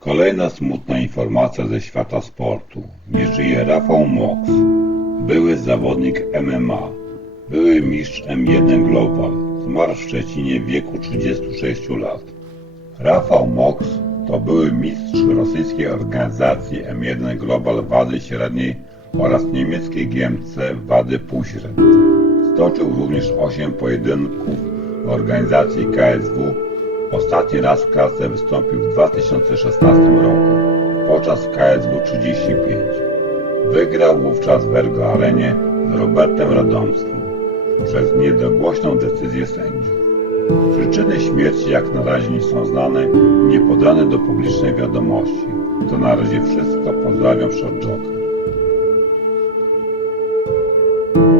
Kolejna smutna informacja ze świata sportu. Nie żyje Rafał Moks, były zawodnik MMA, były mistrz M1 Global. Zmarł w Szczecinie w wieku 36 lat. Rafał Moks to były mistrz rosyjskiej organizacji M1 Global wady średniej oraz niemieckiej GMC wady półśredniej. Stoczył również 8 pojedynków organizacji KSW. Ostatni raz w klatce wystąpił w 2016 roku podczas KSW 35. Wygrał wówczas w Ergo Arenie z Robertem Radomskim przez niedogłośną decyzję sędziów. Przyczyny śmierci jak na razie nie są znane, nie podane do publicznej wiadomości. To na razie wszystko. Pozdrawiam, Short Joker. thank you